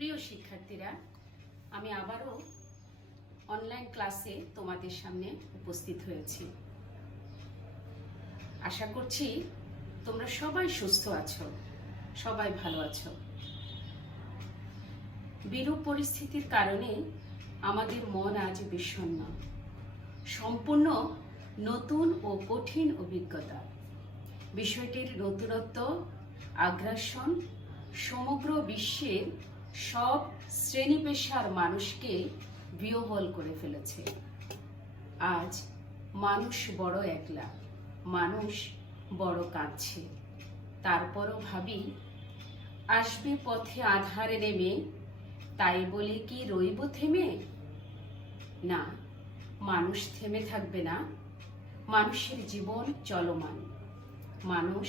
প্রিয় শিক্ষার্থীরা, আমি আবারও অনলাইন ক্লাসে তোমাদের সামনে উপস্থিত হয়েছি। আশা করছি তোমরা সবাই সুস্থ আছো, সবাই ভালো আছো। বিরূপ পরিস্থিতির কারণে আমাদের মন আজ বিষণ্ণ। সম্পূর্ণ নতুন ও কঠিন অভিজ্ঞতা। বিষয়টির নতুনত্ব, আগ্রাসন সমগ্র বিশ্বের সব শ্রেণী পেশার মানুষকে বিহ্বল করে ফেলেছে। আজ মানুষ বড় একলা, মানুষ বড় কাঁদছে। তারপরও ভাবি, আসবে পথে আধারে নেমে, তাই বলে কি রইব থেমে? না, মানুষ থেমে থাকবে না। মানুষের জীবন চলমান। মানুষ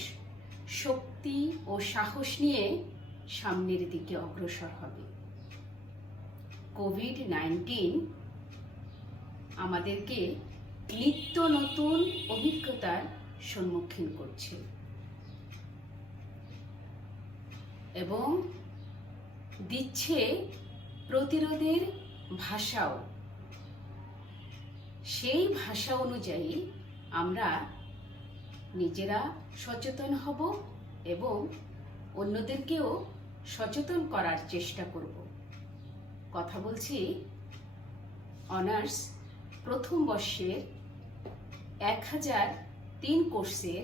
শক্তি ও সাহস নিয়ে সামনের দিকে অগ্রসর হবে। কোভিড-19 আমাদেরকে নিত্য নতুন অভিজ্ঞতার সম্মুখীন করছে এবং দিচ্ছে প্রতিরোধের ভাষাও। সেই ভাষা অনুযায়ী আমরা নিজেরা সচেতন হব এবং অন্যদেরকেও সচেতন করার চেষ্টা করব। কথা বলছি অনার্স প্রথম বর্ষের 1003 কোর্সের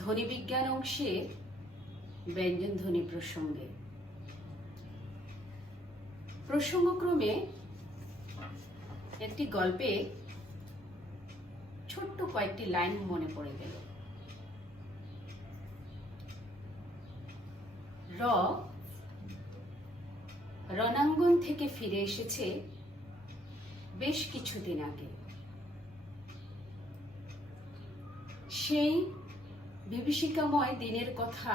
ধ্বনিবিজ্ঞান অংশের ব্যঞ্জন ধ্বনি প্রসঙ্গে। প্রসঙ্গক্রমে একটি গল্পে ছোট্ট কয়েকটি লাইন মনে পড়ে গেল। রণাঙ্গন থেকে ফিরে এসেছে বেশ কিছুদিন আগে। সেই বিভীষিকাময় দিনের কথা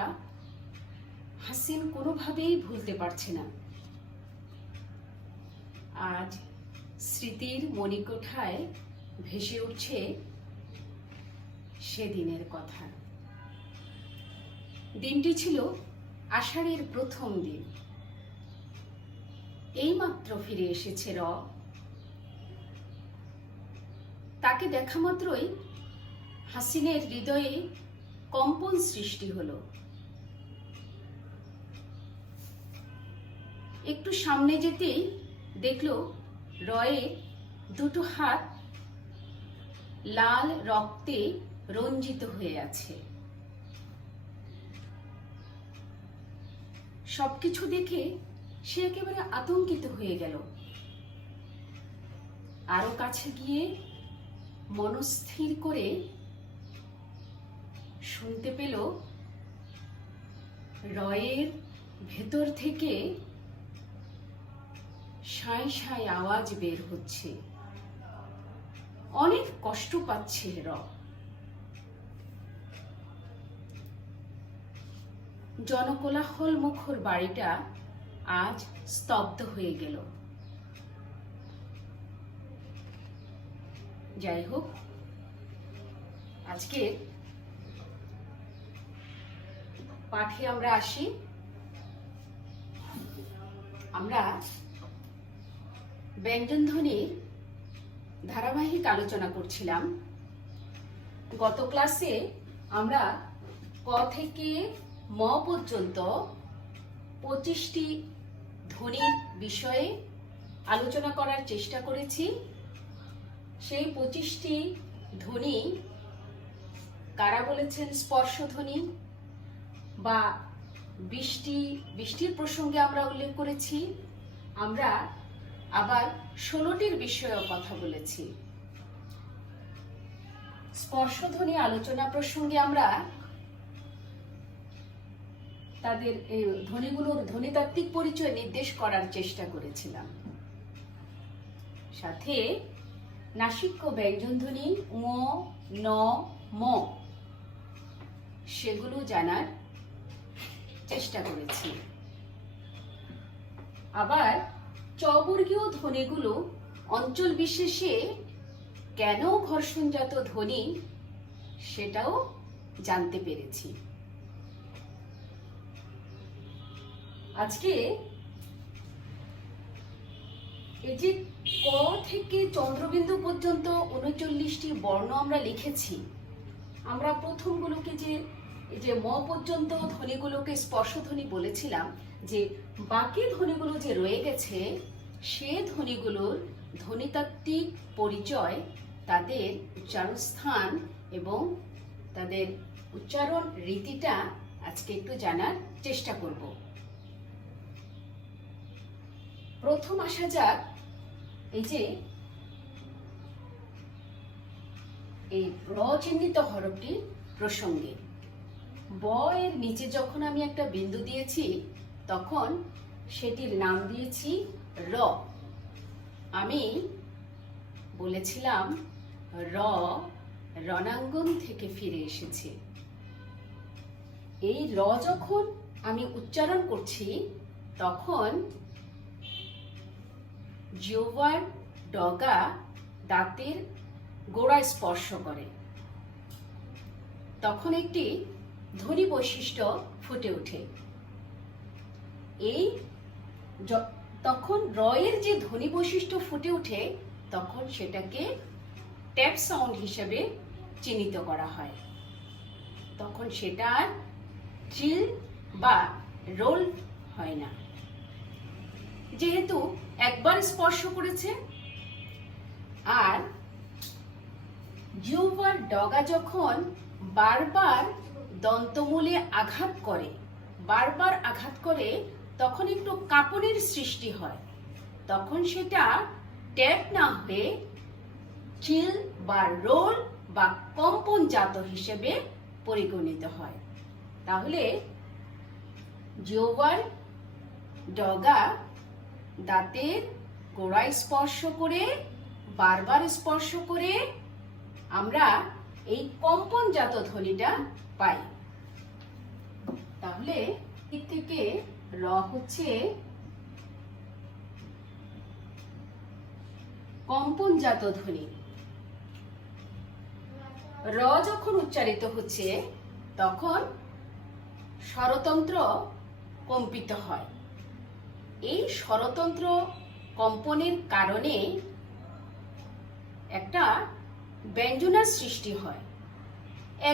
হাসিন কোনোভাবেই ভুলতে পারছে না। আজ স্মৃতির মণিকোঠায় ভেসে উঠছে সেদিনের কথা। দিনটি ছিল আষাঢ়ের প্রথম দিন। এইমাত্র ফিরে এসেছে তাকে দেখা মাত্রই হাসিনের হৃদয়ে কম্পন সৃষ্টি হলো। একটু সামনে যেতেই দেখলো রয়ের দুটো হাত লাল রক্তে রঞ্জিত হয়ে আছে। সবকিছু দেখে সে একেবারে আতঙ্কিত হয়ে গেল। আরো কাছে গিয়ে মনস্থির করে শুনতে পেল রয়ের ভেতর থেকে সাঁই সাঁই আওয়াজ বের হচ্ছে। অনেক কষ্ট পাচ্ছে জনকোলাহল মুখর বাড়িটা আজ স্তব্ধ হয়ে গেল। যাই হোক, আজকে পাঠে আমরা আসি। আমরা ব্যঞ্জন ধ্বনির ধারাবাহিক আলোচনা করছিলাম। গত ক্লাসে আমরা ক থেকে ম পর্যন্ত 25টি ধ্বনির বিষয়ে আলোচনা করার চেষ্টা করেছি। সেই 25টি ধ্বনি কারা বলেছেন স্পর্শধ্বনি বা বৃষ্টির প্রসঙ্গে আমরা উল্লেখ করেছি। আমরা আবার 16টির বিষয়েও কথা বলেছি। স্পর্শধ্বনি আলোচনা প্রসঙ্গে আমরা তাদের ধ্বনিগুলোর ধ্বনিতাত্ত্বিক পরিচয় নির্দেশ করার চেষ্টা করেছিলাম। সাথে নাসিক্য ব্যঞ্জন ধ্বনি ম, ন, ম সেগুলো জানার চেষ্টা করেছি। আবার চবর্গীয় ধ্বনিগুলো অঞ্চল বিশেষে কেন ঘর্ষণজাত ধ্বনি সেটাও জানতে পেরেছি। আজকে এই যে ক থেকে চন্দ্রবিন্দু পর্যন্ত ৩৯টি বর্ণ আমরা লিখেছি। আমরা প্রথমগুলোকে এই যে ম পর্যন্ত ধ্বনিগুলোকে স্পর্শধ্বনি বলেছিলাম, যে বাকি ধ্বনিগুলো যে রয়ে গেছে সে ধ্বনিগুলোর ধ্বনিতাত্ত্বিক পরিচয়, তাদের উচ্চারণ স্থান এবং তাদের উচ্চারণ রীতিটা আজকে একটু জানার চেষ্টা করব। প্রথম আসা যাক এই যে এই র চিহ্নিত হরফটি প্রসঙ্গে। ব এর নিচে যখন আমি একটা বিন্দু দিয়েছি তখন সেটির নাম দিয়েছি র। আমি বলেছিলাম র রণাঙ্গন থেকে ফিরে এসেছে। এই র যখন আমি উচ্চারণ করছি তখন জিহ্বার ডগা দাঁতের গোড়ায় স্পর্শ করে, তখন একটি ধ্বনি বৈশিষ্ট্য ফুটে ওঠে। তখন র এর যে ধ্বনি বৈশিষ্ট্য ফুটে ওঠে তখন সেটাকে ট্যাপ সাউন্ড হিসেবে চিহ্নিত করা হয়। তখন সেটা আর ট্রিল বা রোল হয় না, যেহেতু একবার স্পর্শ করেছে। আর জিহ্বার ডগা যখন বারবার দন্তমূলে আঘাত করে তখন একটু কাঁপনের সৃষ্টি হয়, তখন সেটা ট্যাপ না হয়ে চিল বা রোল বা কম্পনজাত হিসেবে পরিগণিত হয়। তাহলে জিহ্বার ডগা দাঁতের গোড়ায় স্পর্শ করে বারবার স্পর্শ করে আমরা এই কম্পনজাত ধ্বনিটা পাই। তাহলে এর থেকে র হচ্ছে কম্পনজাত ধ্বনি। র যখন উচ্চারিত হচ্ছে তখন স্বরতন্ত্র কম্পিত হয়। এই স্বরতন্ত্র কম্পনের কারণে একটা ব্যঞ্জনার সৃষ্টি হয়।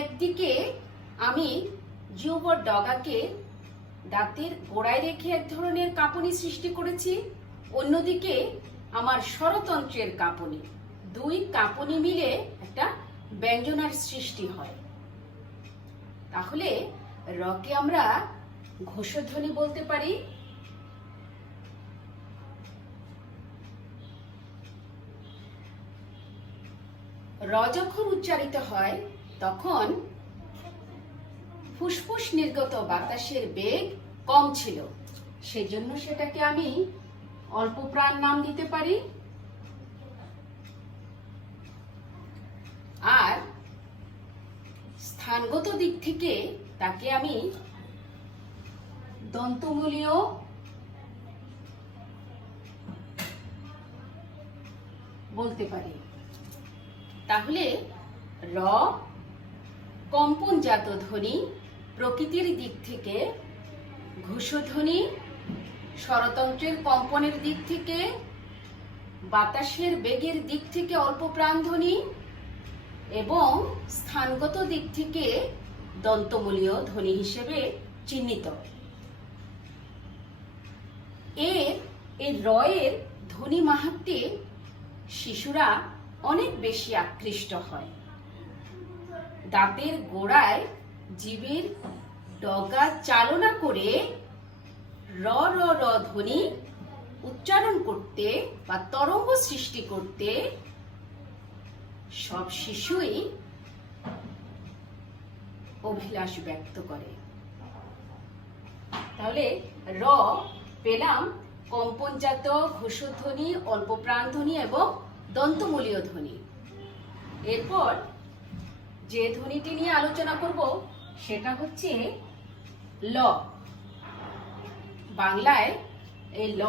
একদিকে আমি জিহ্বার ডগাকে দাঁতের গোড়ায় রেখে এক ধরনের কাঁপুনি সৃষ্টি করেছি, অন্যদিকে আমার স্বরতন্ত্রের কাঁপুনি, দুই কাঁপুনি মিলে একটা ব্যঞ্জনার সৃষ্টি হয়। তাহলে রকে আমরা ঘোষধ্বনি বলতে পারি। র যখন উচ্চারিত হয় তখন ফুসফুস নির্গত বাতাসের বেগ কম ছিল, সেজন্য সেটাকে আমি অল্প প্রাণ নাম দিতে পারি। আর স্থানগত দিক থেকে তাকে আমি দন্তমূলীয় বলতে পারি। তাহলে র কম্পনজাত ধ্বনি, প্রকৃতির দিক থেকে ঘোষধ্বনি, স্বরতন্ত্রের কম্পনের দিক থেকে, বাতাসের বেগের দিক থেকে অল্প প্রাণধ্বনি এবং স্থানগত দিক থেকে দন্তমূলীয় ধ্বনি হিসেবে চিহ্নিত। এই র এর ধ্বনি মাহাত্ম্যে শিশুরা অনেক বেশি আকৃষ্ট হয়। দাঁতের গোড়ায় জিভের ডগা চালনা করে র র র ধ্বনি উচ্চারণ করতে বা তরঙ্গ সৃষ্টি করতে সব শিশুই অভিলাষ ব্যক্ত করে। তাহলে র পেলাম কম্পনজাত, ঘোষধ্বনি, অল্প প্রাণধ্বনি এবং দন্তমূলীয় ধ্বনি। এরপর যে ধ্বনিটি নিয়ে আলোচনা করব সেটা হচ্ছে ল। বাংলায় এই ল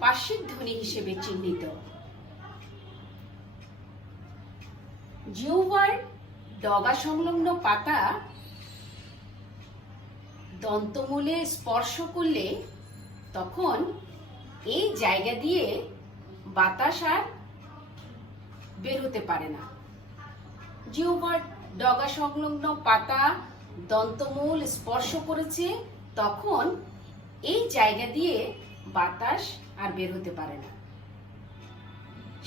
পার্শ্বিক ধ্বনি হিসেবে চিহ্নিত। জিহ্বার ডগা সংলগ্ন পাতা দন্তমূলে স্পর্শ করলে তখন এই জায়গা দিয়ে বাতাস আর বের হতে পারে না। জিহ্বার ডগা সংলগ্ন পাতা দন্তমূল স্পর্শ করেছে, তখন এই জায়গা দিয়ে বাতাস আর বের হতে পারে না।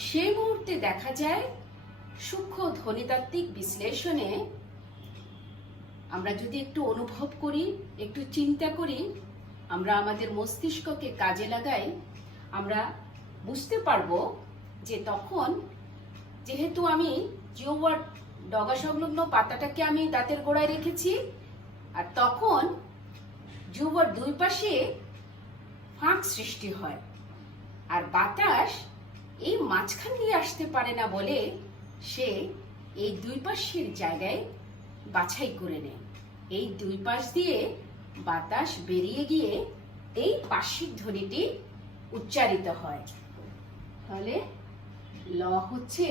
সেই মুহূর্তে দেখা যায় সূক্ষ্ম ধ্বনিতাত্ত্বিক বিশ্লেষণে আমরা যদি একটু অনুভব করি, একটু চিন্তা করি, আমরা আমাদের মস্তিষ্ককে কাজে লাগাই, আমরা বুঝতে পারবো যে তখন যেহেতু আমি জিহ্বার ডগা সংলগ্ন পাতাটাকে আমি দাঁতের গোড়ায় রেখেছি, আর তখন জিহ্বার দুই পাশে ফাঁক সৃষ্টি হয়, আর বাতাস এই মাঝখান দিয়ে আসতে পারে না বলে সে এই দুই পাশের জায়গায় বাছাই করে নেয়। এই দুই পাশ দিয়ে বাতাস বেরিয়ে গিয়ে এই পার্শ্বিক ধ্বনিটি উচ্চারিত হয়। তাহলে ল হচ্ছে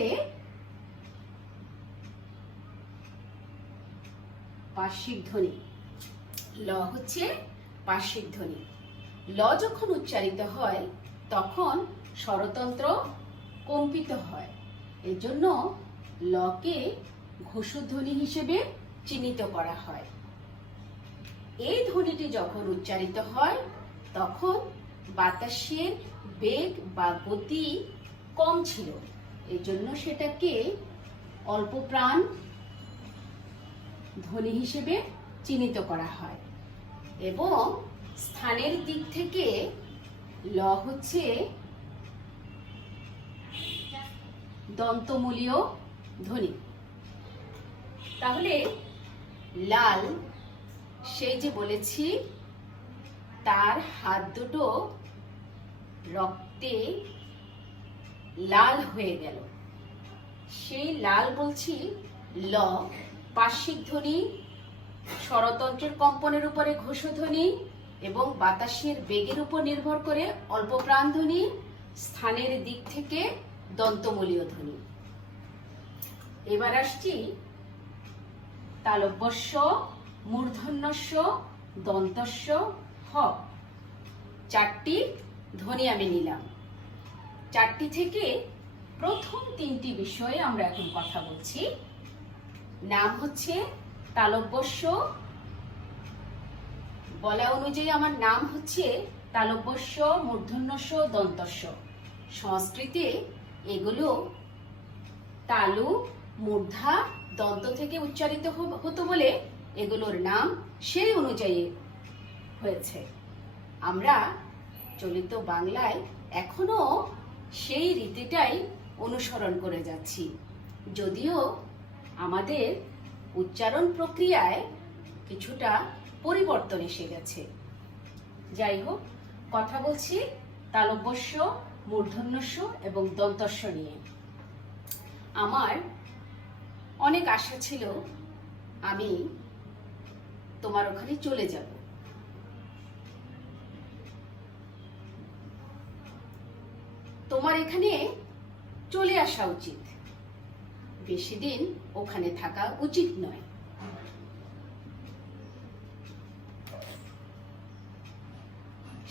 পার্শ্বিক ধ্বনি, ল হচ্ছে পার্শ্বিক ধ্বনি। ল যখন উচ্চারিত হয় তখন স্বরতন্ত্র কম্পিত হয়, এজন্য লকে ঘোষধ্বনি হিসেবে চিহ্নিত করা হয়। এই ধ্বনিটি যখন উচ্চারিত হয় তখন বাতাসের বেগ বা গতি কম ছিল, এজন্য সেটাকে অল্প প্রাণ ধ্বনি হিসেবে চিহ্নিত করা হয়। এবং স্থানের দিক থেকে ল হচ্ছে দন্তমূলীয় ধ্বনি। তাহলে লাল, সেই যে বলেছি তার হাত দুটো রক্তে লাল হয়ে গেল, সেই লাল বলছি ল পার্শ্বিক ধ্বনি, স্বরতন্ত্রের কম্পনের উপরে ঘোষধ্বনি এবং বাতাসের বেগের উপর নির্ভর করে অল্প প্রাণ ধ্বনি, স্থানের দিক থেকে দন্তমূলীয় ধ্বনি। এবার আসছি তালব্যস্য, মূর্ধন্যস্য, দন্তস্য, হ। চারটি ধ্বনি আমি নিলাম। চারটি থেকে প্রথম তিনটি বিষয়ে আমরা এখন কথা বলছি। নাম হচ্ছে তালব্যস্য, বলা অনুযায়ী আমার নাম হচ্ছে তালব্যস্য, মূর্ধন্যস্য, দন্তস্য। সংস্কৃতে এগুলো তালু, মূর্ধা, দন্ত থেকে উচ্চারিত হতো বলে এগুলোর নাম সেই অনুযায়ী হয়েছে। আমরা চলিত বাংলায় এখনো সেই রীতিটাই অনুসরণ করে যাচ্ছি, যদিও আমাদের উচ্চারণ প্রক্রিয়ায় কিছুটা পরিবর্তন এসে গেছে। যাই হোক, কথা বলছি তালব্যস্য, মূর্ধন্যস্য এবং দন্তস্য নিয়ে। আমার অনেক আশা ছিল আমি তোমার ওখানে চলে যাব। তোমার এখানে চলে আসা উচিত, বেশি দিন ওখানে থাকা উচিত নয়।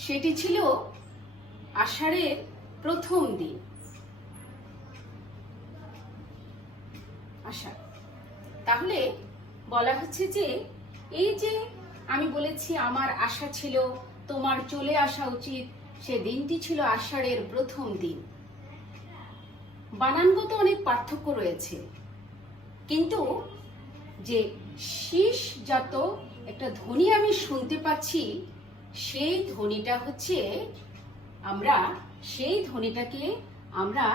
সেটি ছিল আষাঢ়ের প্রথম দিন। আষাঢ়, তাহলে বলা হচ্ছে যে এই যে আমি বলেছি আমার আশা ছিল তোমার চলে আসা উচিত, সে দিনটি ছিল আষাঢ়ের প্রথম দিন। বানানগত অনেক পার্থক্য রয়েছে, কিন্তু যে শীষজাত একটা ধ্বনি আমি শুনতে পাচ্ছি, সেই ধ্বনিটা হচ্ছে সেই ধ্বনিটাকে আমরা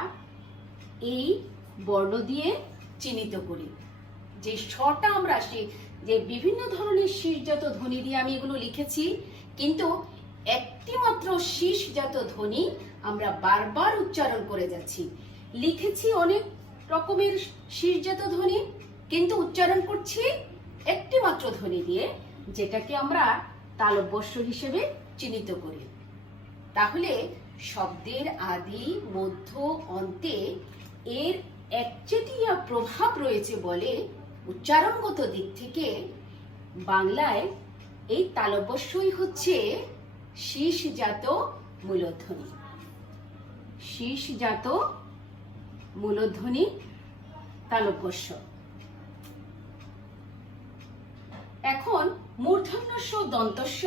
এই বর্ণ দিয়ে চিহ্নিত করি। যে স্বরটা আমরা যে বিভিন্ন ধরনের শীষজাত ধ্বনি দিয়ে আমি এগুলো লিখেছি, কিন্তু একটি মাত্র শীষজাত ধ্বনি আমরা বারবার উচ্চারণ করে যাচ্ছি। লিখেছি অনেক রকমের শীষজাত ধ্বনি, কিন্তু উচ্চারণ করছি একটি মাত্র ধ্বনি দিয়ে, যেটাকে আমরা তালব্যস্য হিসেবে চিহ্নিত করি। তাহলে শব্দের আদি, মধ্য, অন্তে এর একচেটিয়া প্রভাব রয়েছে বলে উচ্চারণগত দিক থেকে বাংলায় এই তালব্যস্যই হচ্ছে শীষজাত মূলধ্বনি। শীষজাত মূলধ্বনি তালব্যস্য। এখন মূর্ধন্যস্য দন্তস্য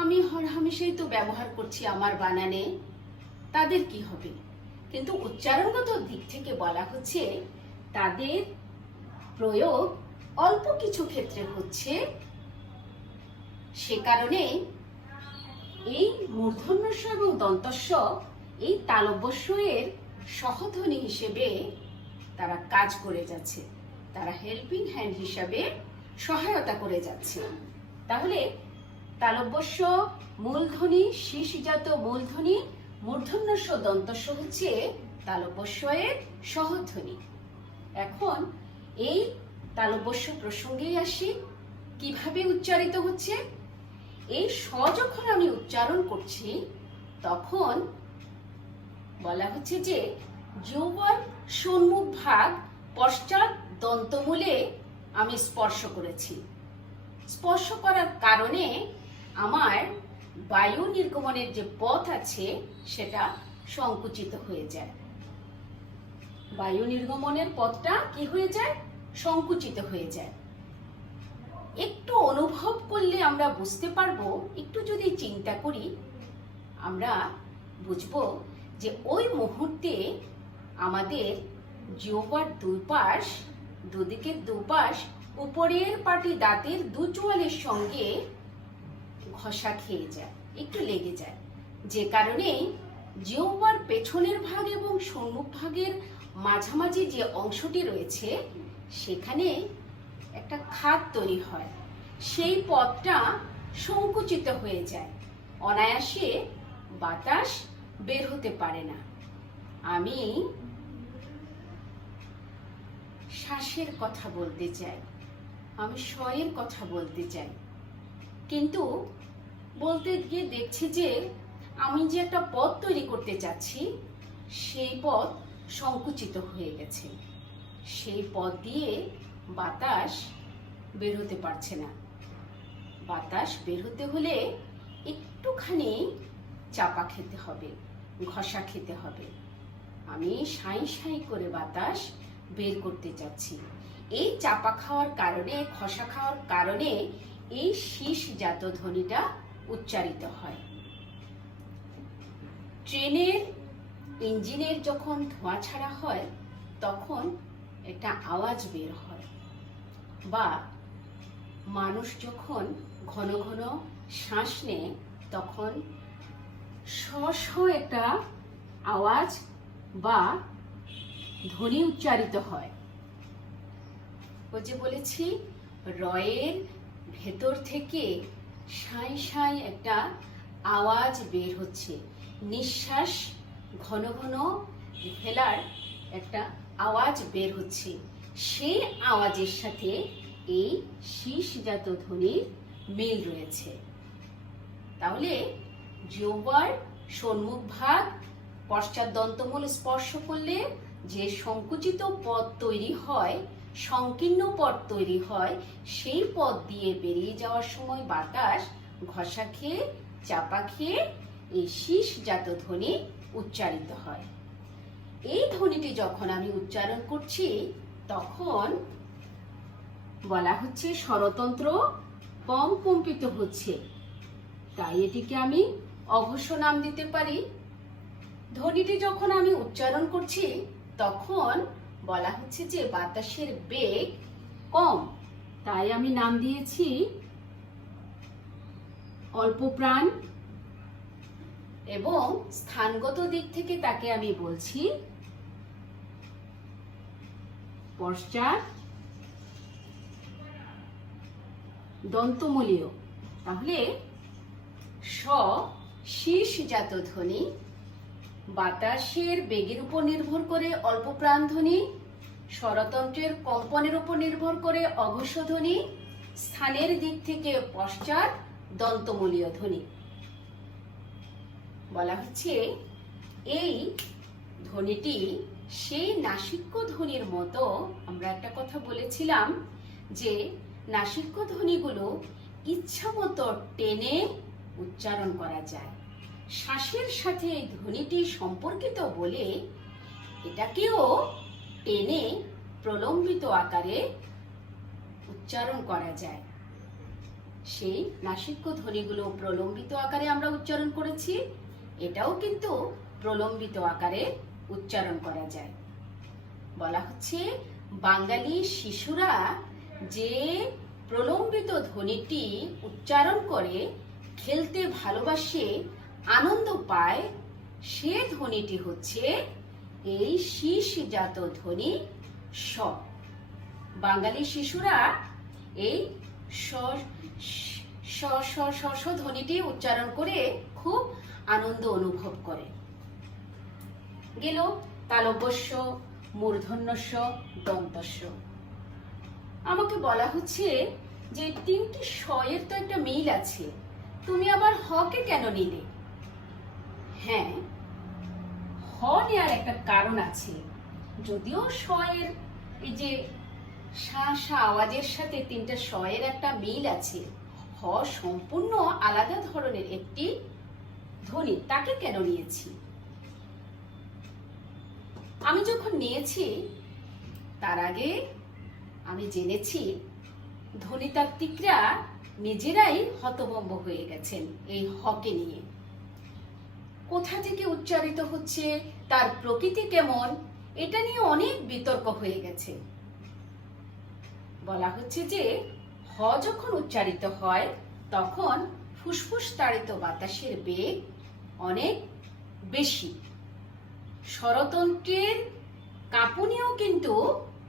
আমি হরহামেশাই তো ব্যবহার করছি আমার বানানে, তাদের কি হবে? কিন্তু উচ্চারণগত দিক থেকে বলা হচ্ছে তাদের প্রয়োগ অল্প কিছু ক্ষেত্রে হচ্ছে, সে কারণে এই মূর্ধন্যস্য এবং দন্তস্য এই তালব্যস্য এর সহধ্বনি হিসেবে তারা কাজ করে যাচ্ছে, তারা হেল্পিং হ্যান্ড হিসাবে সহায়তা করে যাচ্ছে। তাহলে তালব্যস্য মূলধ্বনি, শীষজাত মূলধ্বনি, মূর্ধন্যস্য দন্তস্য হচ্ছে তালব্যস্য এর সহধ্বনি। এখন এই তালব্যস্য প্রসঙ্গেই আসি, কিভাবে উচ্চারিত হচ্ছে। এই স যখন আমি উচ্চারণ করছি তখন বলা হচ্ছে যে জিহ্বার সম্মুখ ভাগ পশ্চাৎ দন্তমূলে আমি স্পর্শ করেছি। স্পর্শ করার কারণে আমার বায়ু নির্গমনের যে পথ আছে সেটা সংকুচিত হয়ে যায়। বায়ু নির্গমনের পথটা কি হয়ে যায়? সংকুচিত হয়ে যায়। একটু অনুভব করলে আমরা বুঝতে পারবো, একটু যদি চিন্তা করি আমরা বুঝবো যে ওই মুহূর্তে আমাদের জিহ্বার দুদিকের দুপাশ উপরের পাটি দাঁতের দু চোয়ালের সঙ্গে ঘষা খেয়ে যায়, একটু লেগে যায়, যে কারণে জিহ্বার পেছনের ভাগ এবং সম্মুখ ভাগের মাঝামাঝি যে অংশটি রয়েছে সেখানে একটা খাদ তৈরি হয়, সেই পথটা সংকুচিত হয়ে যায়, অনায়াসে বাতাস বের হতে পারে না। আমি শ্বাসের কথা বলতে চাই, আমি স্বয়ের কথা বলতে চাই, কিন্তু বলতে গিয়ে দেখছি যে আমি যে একটা পথ তৈরি করতে চাচ্ছি সেই পথ সংকুচিত হয়ে গেছে, সেই পথ দিয়ে বাতাস বের হতে পারছে না। বাতাস বের হতে হলে একটুখানি চাপা খেতে হবে, ঘষা খেতে হবে। আমি সাই সাই করে বাতাস বের করতে চাচ্ছি। এই চাপা খাওয়ার কারণে, ঘষা খাওয়ার কারণে এই শীষজাত ধ্বনিটা উচ্চারিত হয়। ট্রেনের ইঞ্জিনের যখন ধোঁয়া ছাড়া হয় তখন একটা আওয়াজ বের হয়, বা মানুষ যখন ঘন ঘন শ্বাস নেয় তখন শ শ একটা আওয়াজ বা ধ্বনি উচ্চারিত হয়। ওই যে বলেছি রয়ের ভেতর থেকে সাঁই সাঁই একটা আওয়াজ বের হচ্ছে, নিঃশ্বাস ঘন ঘন ফেলার একটা আওয়াজ বের হচ্ছে, সেই আওয়াজের সাথে এই শীষজাত ধ্বনির মিল রয়েছে। তাহলে জিহ্বার সম্মুখ ভাগ পশ্চাৎ দন্তমূল স্পর্শ করলে যে সংকুচিত পথ তৈরি হয়, সংকীর্ণ পথ তৈরি হয়, সেই পথ দিয়ে বেরিয়ে যাওয়ার সময় বাতাস ঘষা খেয়ে, চাপা খেয়ে এই শীষজাত ধ্বনি উচ্চারিত হয়। এই ধ্বনিটি যখন আমি উচ্চারণ করছি তখন বলা হচ্ছে স্বরতন্ত্র কম কম্পিত হচ্ছে, তাই এটিকে আমি অঘোষ নাম দিতে পারি। ধ্বনিটি যখন আমি উচ্চারণ করছি তখন বলা হচ্ছে যে বাতাসের বেগ কম, তাই আমি নাম দিয়েছি অল্প প্রাণ, এবং স্থানগত দিক থেকে তাকে আমি বলছি পশ্চাৎ দন্তমূলীয়। তাহলে স শীষজাত ধ্বনি, বাতাসের বেগের উপর নির্ভর করে অল্প প্রাণ ধ্বনি, স্বরতন্ত্রের কম্পনের উপর নির্ভর করে অঘোষ ধ্বনি, স্থানের দিক থেকে পশ্চাৎ দন্তমূলীয় ধ্বনি। বলা হচ্ছে এই ধ্বনিটি সেই নাসিক্য ধ্বনির মতো। আমরা একটা কথা বলেছিলাম যে নাসিক্য ধ্বনিগুলো ইচ্ছা মতো টেনে উচ্চারণ করা যায়, শ্বাসের সাথে এই ধ্বনিটি সম্পর্কিত বলে এটাকেও টেনে প্রলম্বিত আকারে উচ্চারণ করা যায়। সেই নাসিক্য ধ্বনিগুলো প্রলম্বিত আকারে আমরা উচ্চারণ করেছি, এটাও কিন্তু প্রলম্বিত আকারে উচ্চারণ করা যায়। বলা হচ্ছে বাঙালি শিশুরা যে প্রলম্বিত ধ্বনিটি উচ্চারণ করে খেলতে ভালোবাসে, আনন্দ পায়, সে ধ্বনিটি হচ্ছে এই শীষজাত ধ্বনি স। বাঙালি শিশুরা এই স স স স স ধ্বনিটি উচ্চারণ করে খুব আনন্দ অনুভব করে। গেল তালব্যস্য, মূর্ধন্যস্য, দন্তস্য। আমাকে বলা হচ্ছে যে তিনটি স এর তো একটা মিল আছে, তুমি আবার হ কে কেন নিলে? হ্যাঁ, হ নেওয়ার একটা কারণ আছে। যদিও স এর এই যে সা সা আওয়াজের সাথে তিনটা স এর একটা মিল আছে, হ সম্পূর্ণ আলাদা ধরনের একটি ধ্বনি, তাকে কেন নিয়েছি? আমি যখন নিয়েছি তার আগে আমি জেনেছি ধ্বনিতাত্ত্বিকরা নিজেরাই হতভম্ব হয়ে গেছেন এই হকে নিয়ে। কোথা থেকে উচ্চারিত হচ্ছে, তার প্রকৃতি কেমন, এটা নিয়ে অনেক বিতর্ক হয়ে গেছে। বলা হচ্ছে যে হ যখন উচ্চারিত হয় তখন ফুসফুস তাড়িত বাতাসের বেগ অনেক বেশি, স্বরতন্ত্রের কাঁপুনিও কিন্তু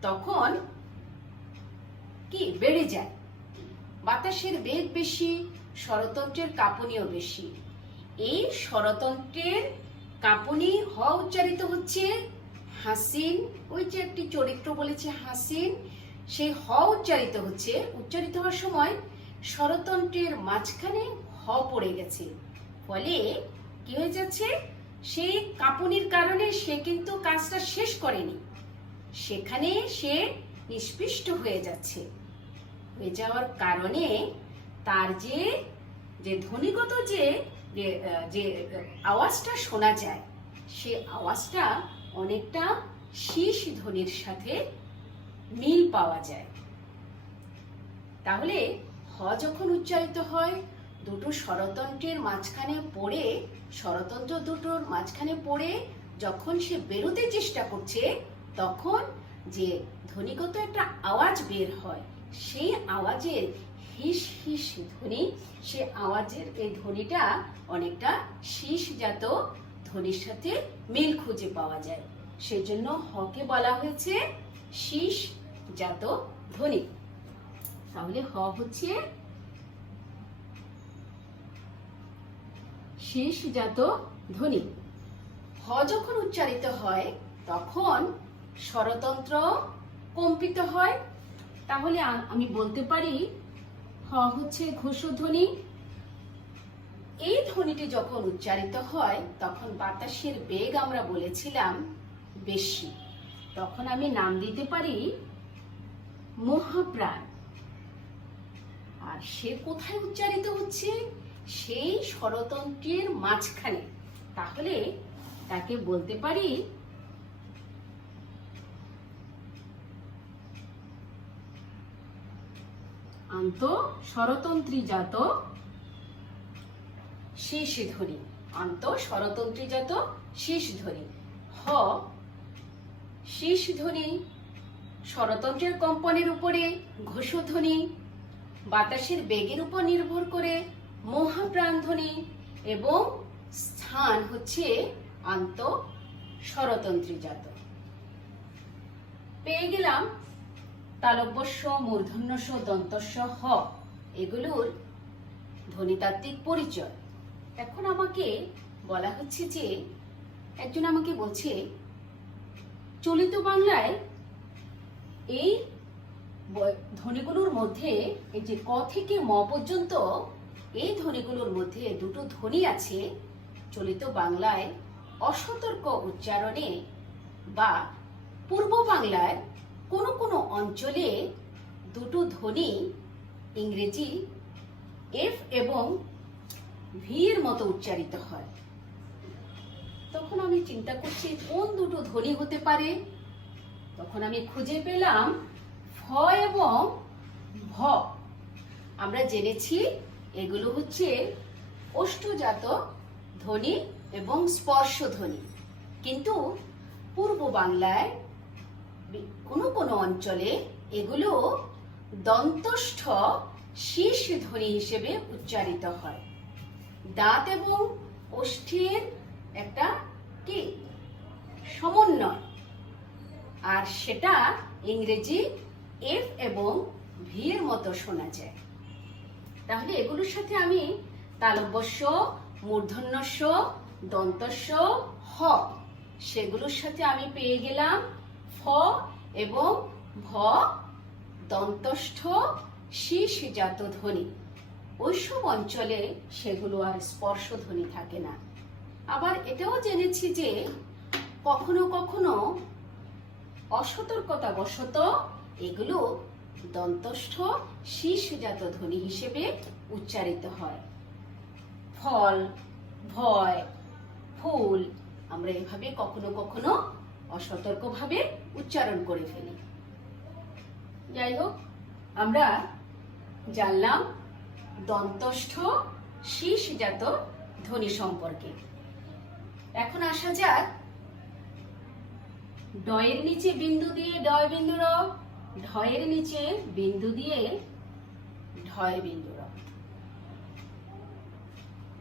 তখন কি বেড়ে যায়। বাতাসের বেগ বেশি, স্বরতন্ত্রের কাঁপুনিও বেশি। এই স্বরতন্ত্রের কাঁপুনি হ উচ্চারিত হচ্ছে হাসিন, ওই যে একটি চরিত্র বলেছে হাসিন, সেই হ উচ্চারিত হচ্ছে। উচ্চারিত হওয়ার সময় স্বরতন্ত্রের মাঝখানে হ পড়ে গেছে, ফলে কি হয়ে যাচ্ছে, সেই কাঁপুনির কারণে সে কিন্তু কাজটা শেষ করেনি, সেখানে সে নিষ্পিষ্ট হয়ে যাচ্ছে। হয়ে যাওয়ার কারণে তার যে যে ধ্বনিগত যে যে আওয়াজটা শোনা যায়, সে আওয়াজটা অনেকটা শীষ ধ্বনির সাথে মিল পাওয়া যায়। তাহলে হ যখন উচ্চারিত হয় দুটো স্বরতন্ত্রের মাঝখানে পড়ে, স্বরতন্ত্র দুটোর মাঝখানে পড়ে যখন সে বেরোতে চেষ্টা করছে, তখন যে ধ্বনিগত একটা আওয়াজ বের হয়, সেই আওয়াজের হিস হিস ধ্বনি, সে আওয়াজের এই ধ্বনিটা অনেকটা শীষজাত ধ্বনির সাথে মিল খুঁজে পাওয়া যায়। সেজন্য হকে বলা হয়েছে শীষজাত ধ্বনি। তাহলে হ হচ্ছে শীষজাত ধ্বনি। হ যখন উচ্চারিত হয় তখন স্বরতন্ত্র কম্পিত হয়। তাহলে আমি বলতে পারি হ হচ্ছে ঘোষধ্বনি। এই ধ্বনিটি যখন উচ্চারিত হয় তখন বাতাসের বেগ আমরা বলেছিলাম বেশি, তখন আমি নাম দিতে পারি মহাপ্রাণ। আর সে কোথায় উচ্চারিত হচ্ছে, সেই স্বরতন্ত্রের মাঝখানে, তাহলে তাকে বলতে পারি আন্ত স্বরতন্ত্রীজাত শীষ ধ্বনি। আন্ত স্বরতন্ত্রীজাত শীষ ধ্বনি। হ শীষ ধ্বনি, স্বরতন্ত্রের কম্পনের উপরে ঘোষধ্বনি, বাতাসের বেগের উপর নির্ভর করে মহাপ্রাণ ধ্বনি, এবং স্থান হচ্ছে আন্ত স্বরতন্ত্রীজাত। পেয়ে গেলাম তালব্যস্য, মূর্ধন্যস্য, দন্তস্য, হ, এগুলোর ধ্বনিতাত্ত্বিক পরিচয়। এখন আমাকে বলা হচ্ছে যে একজন আমাকে বলছে চলিত বাংলায় এই ধ্বনিগুলোর মধ্যে, এই যে ক থেকে ম পর্যন্ত, এই ধ্বনিগুলোর মধ্যে দুটো ধ্বনি আছে চলিত বাংলায় অসতর্ক উচ্চারণে বা পূর্ব বাংলার কোনো কোনো অঞ্চলে দুটো ধ্বনি ইংরেজি এফ এবং ভি এর মতো উচ্চারিত হয়। তখন আমি চিন্তা করছি কোন দুটো ধ্বনি হতে পারে। তখন আমি খুঁজে পেলাম ফ এবং ভ। আমরা জেনেছি এগুলো হচ্ছে ওষ্ঠজাত ধ্বনি এবং স্পর্শ ধ্বনি, কিন্তু পূর্ব বাংলায় কোনো কোনো অঞ্চলে এগুলো দন্তস্থ শীষ ধ্বনি হিসেবে উচ্চারিত হয়। দাঁত এবং ওষ্ঠের একটা কি সমন্বয়, আর সেটা ইংরেজি এফ এবং ভি এর মতো শোনা যায়। তাহলে এগুলোর সাথে আমি তালব্যস্য, মূর্ধন্যস্য, দন্তস্য, হ, সেগুলোর সাথে আমি পেয়ে গেলাম ফ এবং ভ দন্তস্থ শীষজাত ধ্বনি। ওইসব অঞ্চলে সেগুলো আর স্পর্শ ধ্বনি থাকে না। আবার এটাও জেনেছি যে কখনো কখনো অসতর্কতাবশত এগুলো দন্তস্থ শীষজাত ধ্বনি হিসেবে উচ্চারিত হয়। ফল, ভয়, ফুল আমরা এভাবে কখনো কখনো অসতর্কভাবে উচ্চারণ করে ফেলি। যাই হোক, আমরা জানলাম দন্তস্থ শীষজাত ধ্বনি সম্পর্কে। এখন আসা যাক ডয়ের নিচে বিন্দু দিয়ে ডয় বিন্দু র, ঢয়ের নিচে বিন্দু দিয়ে ঢয় বিন্দু র।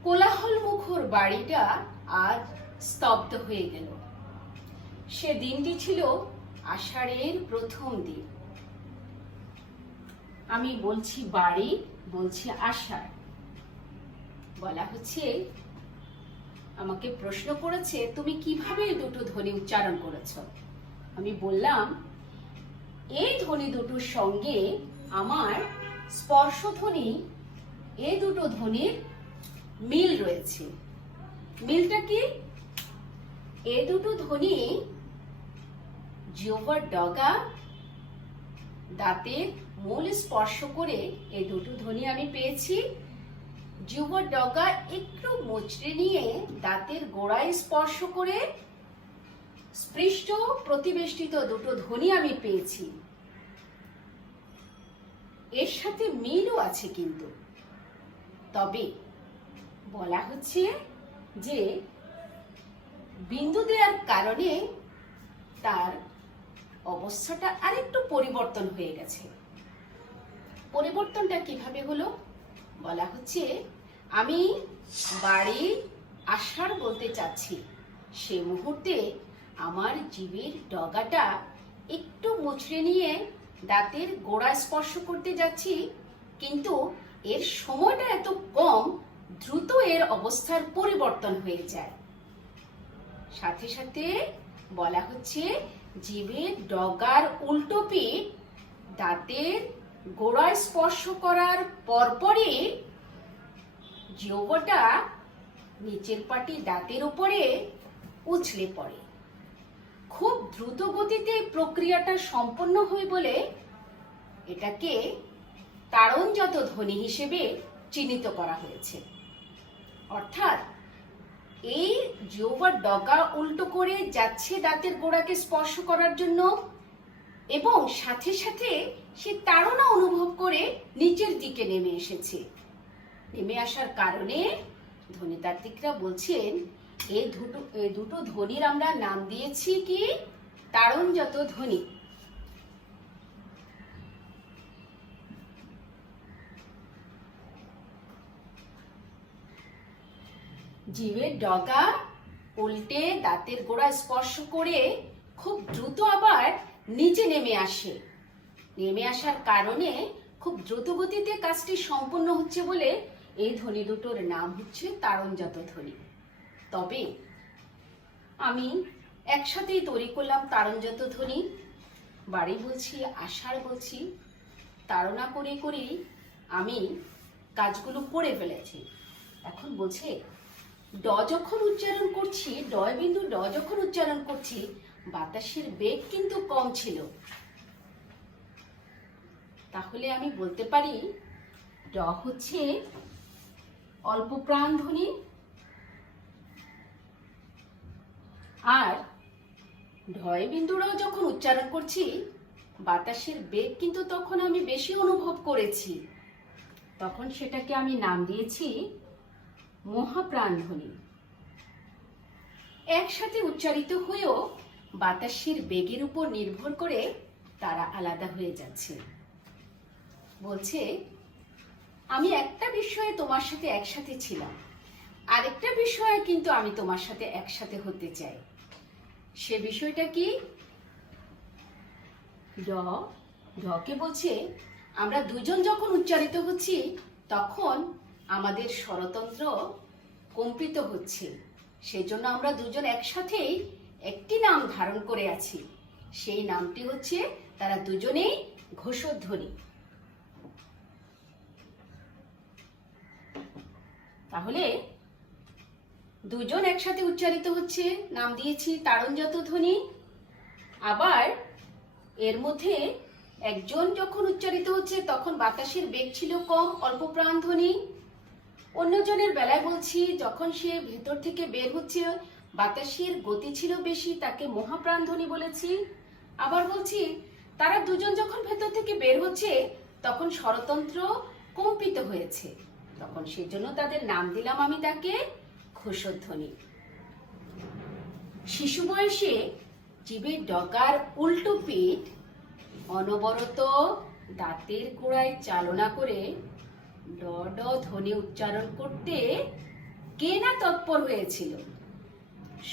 কোলাহল মুখর বাড়িটা আজ স্তব্ধ হয়ে গেল। সে দিনটি ছিল আষাঢ়ের প্রথম দিন। আমি বলছি বাড়ি, বলছি আষাঢ়। বলা হচ্ছে, আমাকে প্রশ্ন করেছে তুমি কিভাবে দুটো ধ্বনি উচ্চারণ করেছ। আমি বললাম এই ধ্বনি দুটোর সঙ্গে আমার স্পর্শ ধ্বনি, এই দুটো ধ্বনির মিল রয়েছে। মিলটা কি? এই দুটো ধ্বনি জিহ্বার ডগা, দাঁতের মূল স্পর্শ করে এই দুটো ধ্বনি আমি পেয়েছি। জিহ্বার ডগা একটু মুচড়ে নিয়ে দাঁতের গোড়ায় স্পর্শ করে স্পৃষ্ট প্রতিবেষ্টিত দুটো ধ্বনি আমি পেয়েছি। এর সাথে মিলও আছে, কিন্তু তবে বলা হচ্ছে যে বিন্দু দেওয়ার কারণে তার অবস্থাটা আরেকটু পরিবর্তন হয়ে গেছে। পরিবর্তনটা কিভাবে হলো? বলা হচ্ছে আমি বাড়ি আষাঢ় বলতে চাচ্ছি, সে মুহূর্তে আমার জিভের ডগাটা একটু মুচড়ে নিয়ে দাঁতের গোড়া স্পর্শ করতে যাচ্ছি, কিন্তু এর সময়টা এত কম, দ্রুত এর অবস্থার পরিবর্তন হয়ে যায়। সাথে সাথে বলা হচ্ছে জিভের ডগার উল্টো পিঠ দাঁতের গোড়ায় স্পর্শ করার পরপরই জিহ্বাটা নিচের পাটি দাঁতের উপরে উছলে পড়ে। খুব দ্রুত গতিতে প্রক্রিয়াটা সম্পন্ন হয় বলে এটাকে তাড়নজাত ধ্বনি হিসেবে চিহ্নিত করা হয়েছে। অর্থাৎ এই জিহ্বার ডগা উল্টো করে যাচ্ছে দাঁতের গোড়াকে স্পর্শ করার জন্য, এবং সাথে সাথে সে তাড়না অনুভব করে নিচের দিকে নেমে এসেছে। নেমে আসার কারণে ধ্বনিতাত্ত্বিকরা বলছেন এই দুটো ধ্বনির আমরা নাম দিয়েছি কি? তাড়নজাত ধ্বনি। জিভের ডগা উল্টে দাঁতের গোড়া স্পর্শ করে খুব দ্রুত আবার নিচে নেমে আসে। নেমে আসার কারণে খুব দ্রুত গতিতে কাজটি সম্পন্ন হচ্ছে বলে এই ধ্বনি দুটোর নাম হচ্ছে তাড়নজাত ধ্বনি। তবে আমি একসাথেই তৈরি করলাম তাড়নজাত ধ্বনি। বাড়ি বলছি, আষাঢ় বলছি, তাড়না করে করে আমি কাজগুলো করে ফেলেছি। এখন বলছে ড যখন উচ্চারণ করছি, ডয় বিন্দু ড যখন উচ্চারণ করছি, বাতাসের বেগ কিন্তু কম ছিল। তাহলে আমি বলতে পারি ড হচ্ছে অল্প প্রাণ ধ্বনি, আর ঢয় বিন্দুরাও যখন উচ্চারণ করছি, বাতাসের বেগ কিন্তু তখন আমি বেশি অনুভব করেছি। তখন সেটাকে আমি নাম দিয়েছি মহাপ্রাণ ধ্বনি। একসাথে উচ্চারিত হয়েও বাতাসের বেগের উপর নির্ভর করে তারা আলাদা হয়ে যাচ্ছে। বলছে, আমি একটা বিষয়ে তোমার সাথে একসাথে ছিলাম, আরেকটা বিষয়ে কিন্তু আমি তোমার সাথে একসাথে হতে চাই। সে বিষয়টা কি? ঢকে বলছে, আমরা দুজন যখন উচ্চারিত হচ্ছি তখন আমাদের স্বরতন্ত্র কম্পিত হচ্ছে। সেজন্য আমরা দুজন একসাথেই একটি নাম ধারণ করে আছি। সেই নামটি হচ্ছে, তারা দুজনেই ঘোষধ্বনি। তাহলে দুজন একসাথে উচ্চারিত হচ্ছে, নাম দিয়েছি তাড়নজাত ধ্বনি। আবার এর মধ্যে একজন যখন উচ্চারিত হচ্ছে তখন বাতাসের বেগ ছিল কম, অল্প প্রাণ ধ্বনি। অন্যজনের বেলায় বলছি, যখন সে ভেতর থেকে বের হচ্ছে বাতাসের গতি ছিল বেশি, তাকে মহাপ্রাণ ধ্বনি বলেছি। আবার বলছি, তারা দুজন যখন ভেতর থেকে বের হচ্ছে তখন স্বরতন্ত্র কম্পিত হয়েছে, তখন সেজন্য তাদের নাম দিলাম আমি তাকে ঘোষধ্বনি। শিশু বয়সে জিভের ডগার উল্টো পিঠ অনবরত দাঁতের গোড়ায় চালনা করে ড ড ধ্বনি উচ্চারণ করতে কে না তৎপর হয়েছিল।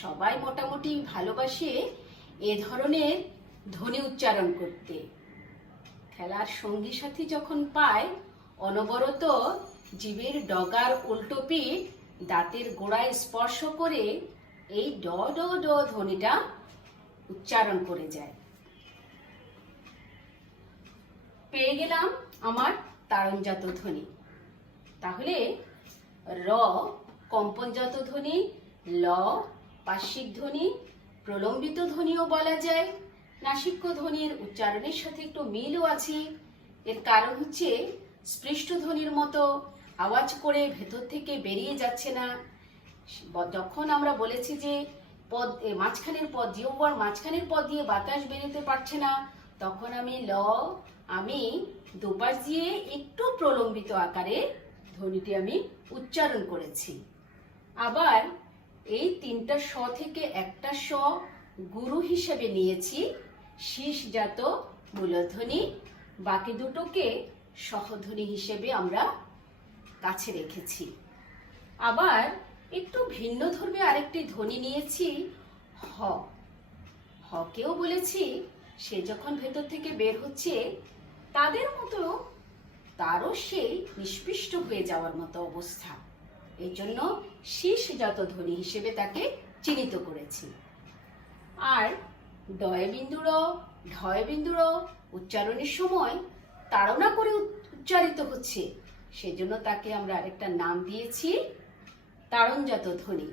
সবাই মোটামুটি ভালোবাসে এ ধরনের ধ্বনি উচ্চারণ করতে। খেলার সঙ্গী সাথী যখন পায়, অনবরত জিভের ডগার উল্টো পিঠ দাঁতের গোড়ায় স্পর্শ করে এই ড ড ড ধ্বনিটা উচ্চারণ করে যায়। পেয়ে গেলাম আমার তাড়নজাত ধ্বনি। তাহলে র কম্পনজাত ধ্বনি, ল পার্শ্বিক ধ্বনি, প্রলম্বিত ধ্বনিও বলা যায়। নাসিক্য ধ্বনির উচ্চারণের সাথে একটু মিলও আছে। এর কারণ হচ্ছে স্পৃষ্ট ধ্বনির মতো আওয়াজ করে ভেতর থেকে বেরিয়ে যাচ্ছে না। যখন আমরা বলেছি যে পদ মাঝখানের পদ, জিহ্বার মাঝখানের পদ দিয়ে বাতাস বেরোতে পারছে না, তখন আমি দুপাশ দিয়ে একটু প্রলম্বিত আকারে ধ্বনিটি আমি উচ্চারণ করেছি। আবার এই তিনটা স থেকে একটা স গুরু হিসেবে নিয়েছি, শীষজাত মূলধ্বনি। বাকি দুটোকে সহধ্বনি হিসেবে আমরা কাছে রেখেছি। আবার একটু ভিন্ন ধর্মে আরেকটি ধ্বনি নিয়েছি, হ। হকেও বলেছি, সে যখন ভেতর থেকে বের হচ্ছে তাদের মতো তারও সেই নিষ্পিষ্ট হয়ে যাওয়ার মতো অবস্থা। এই জন্য শীষজাত ধ্বনি হিসেবে তাকে চিহ্নিত করেছি। আর ডয় বিন্দুর, ঢয় বিন্দুর উচ্চারণের সময় তাড়না করে উচ্চারিত হচ্ছে, সেজন্য তাকে আমরা আরেকটা নাম দিয়েছি তাড়নজাত ধ্বনি।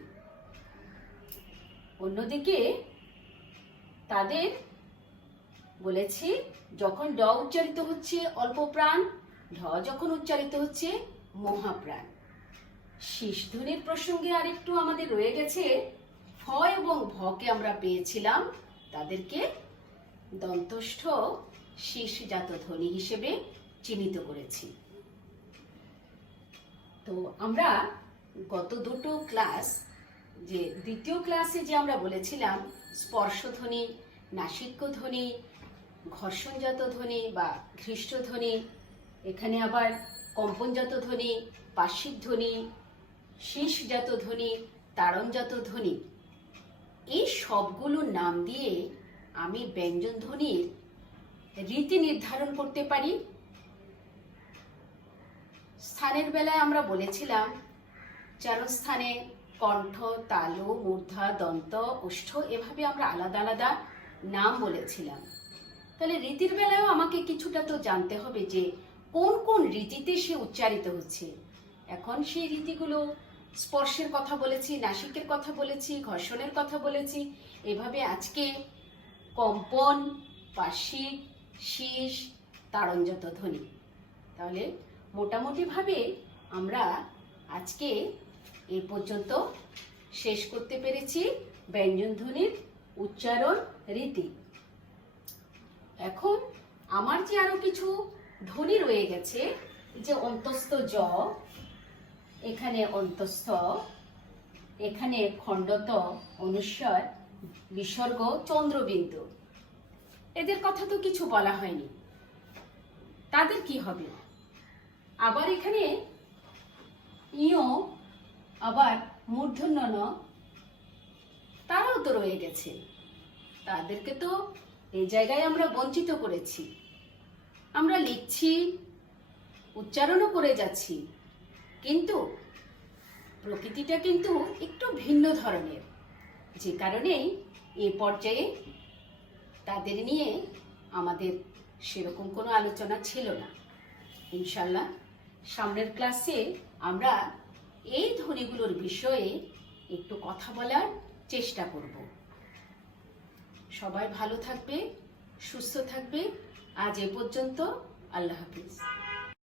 অন্যদিকে তাদের বলেছি, যখন ড উচ্চারিত হচ্ছে অল্প প্রাণ, ঢ যখন উচ্চারিত হচ্ছে মহাপ্রাণ। শীষ ধ্বনির প্রসঙ্গে আরেকটু আমাদের রয়ে গেছে, ফ এবং ভকে আমরা পেয়েছিলাম, তাদেরকে দন্তস্থ শীষজাত ধ্বনি হিসেবে চিহ্নিত করেছি। তো আমরা গত দুটো ক্লাস, যে দ্বিতীয় ক্লাসে যে আমরা বলেছিলাম স্পর্শধ্বনি, নাসিক্য ধ্বনি, ঘর্ষণজাত ধ্বনি বা ঘৃষ্ট ধ্বনি, এখানে আবার কম্পনজাত ধ্বনি, পার্শ্বিক ধ্বনি, শীষজাত ধ্বনি, তাড়নজাত ধ্বনি, এই সবগুলোর নাম দিয়ে আমি ব্যঞ্জন ধ্বনির রীতি নির্ধারণ করতে পারি। স্থানের বেলায় আমরা বলেছিলাম চারণ স্থানে কণ্ঠ, তালু, মূর্ধা, দন্ত, ওষ্ঠ, এভাবে আমরা আলাদা আলাদা নাম বলেছিলাম। তাহলে রীতির বেলায়ও আমাকে কিছুটা তো জানতে হবে যে কোন কোন রীতিতে সে উচ্চারিত হচ্ছে। এখন সেই রীতিগুলো, স্পর্শের কথা বলেছি, নাসিকের কথা বলেছি, ঘর্ষণের কথা বলেছি, এভাবে আজকে কম্পন, পার্শ্বিক, শীষ, তাড়নজাত ধ্বনি। তাহলে মোটামুটি ভাবে আমরা আজকে এই পর্যন্ত শেষ করতে পেরেছি। ব্যঞ্জনধ্বনির উচ্চারণ রীতি। এখন আমার যে আরো কিছু ধ্বনি রয়ে গেছে, যে অন্তস্থ জ, এখানে অন্তস্থ, এখানে খণ্ডত, অনুস্বার, বিসর্গ, চন্দ্রবিন্দু, এদের কথা তো কিছু বলা হয়নি। তাদের কি হবে? আবার এখানে ইয়, আবার মূর্ধন্য ন, তারাও তো রয়ে গেছে। তাদেরকে তো এই জায়গায় আমরা বঞ্চিত করেছি। আমরা লিখছি, উচ্চারণও করে যাচ্ছি, কিন্তু প্রকৃতিটা কিন্তু একটু ভিন্ন ধরনের, যে কারণেই এ পর্যায়ে তাদের নিয়ে আমাদের সেরকম কোনো আলোচনা ছিল না। ইনশাল্লাহ সামনের ক্লাসে আমরা এই ধ্বনিগুলোর বিষয়ে একটু কথা বলার চেষ্টা করব। সবাই ভালো থাকবে, সুস্থ থাকবে। আজ এ পর্যন্ত। আল্লাহ হাফিজ।